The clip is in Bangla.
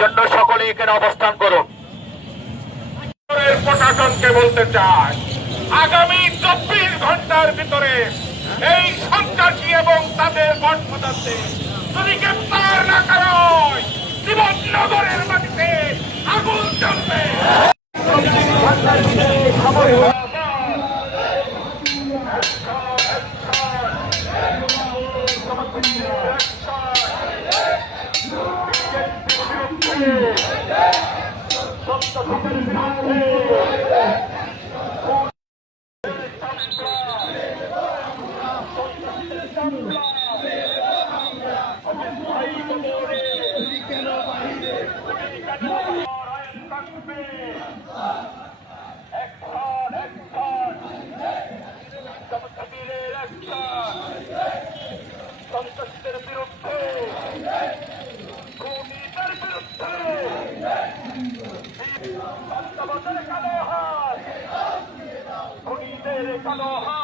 জন্য সকলে এখানে অবস্থান করুন। প্রশাসনকে বলতে চাই, আগামী 24 ঘন্টার ভিতরে এই সন্ত্রাসী এবং তাদের বংশধরদের যদি গ্রেপ্তার না করা হয়, জীবননগরের মাটিতে আগুন জ্বলবে। সন্ত্রাসীদের বিরুদ্ধে, খুনিদের বিরুদ্ধে কালো হাত, খুনিদের কালো হাত